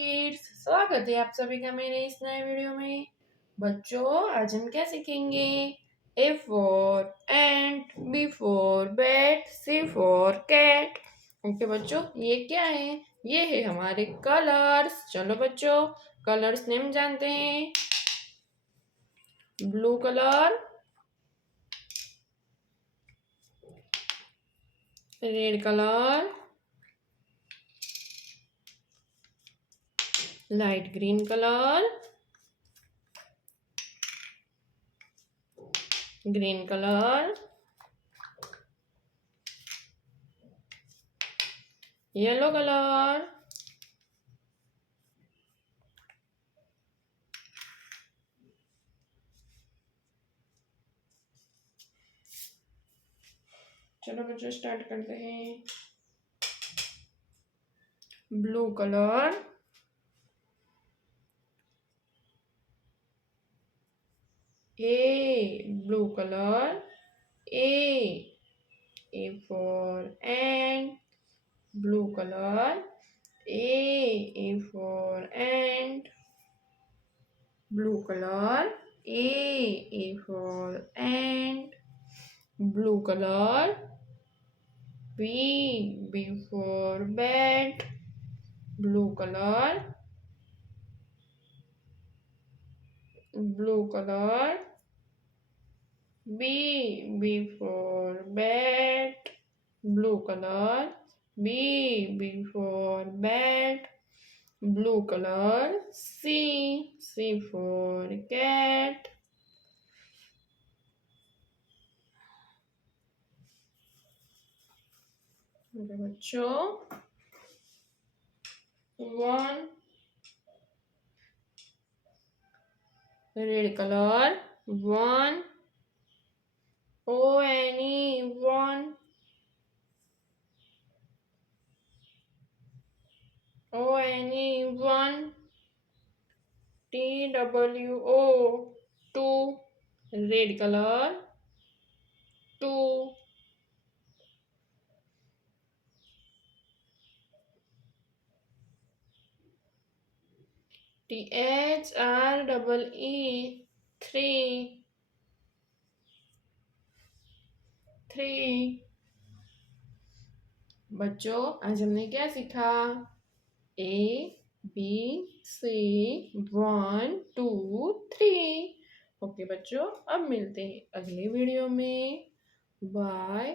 Kids, स्वागत है आप सभी का मेरे इस नए वीडियो में। बच्चों, आज हम क्या सीखेंगे? A for ant, B for bat, C for cat. Okay बच्चों, ये क्या है? ये है हमारे कलर्स। चलो बच्चों, कलर्स नेम जानते हैं। Blue colour, red colour, light green colour, green colour, yellow colour, चलो बच्चों स्टार्ट करते हैं। Blue colour, blue color. A for ant. Blue color. A for ant. Blue color. A for ant. Blue color. B for bat. Blue color. Blue color. B for bat. Blue color. B for bat. Blue color. C for cat. Okay, बच्चों, 1 red color, 1 ONE, 1 ONE, 1 TWO, 2 red color, 2 THREE, 3 बच्चों, आज हमने क्या सीखा? ABCD1 2 3। Okay बच्चों, अब मिलते हैं अगले वीडियो में। बाय।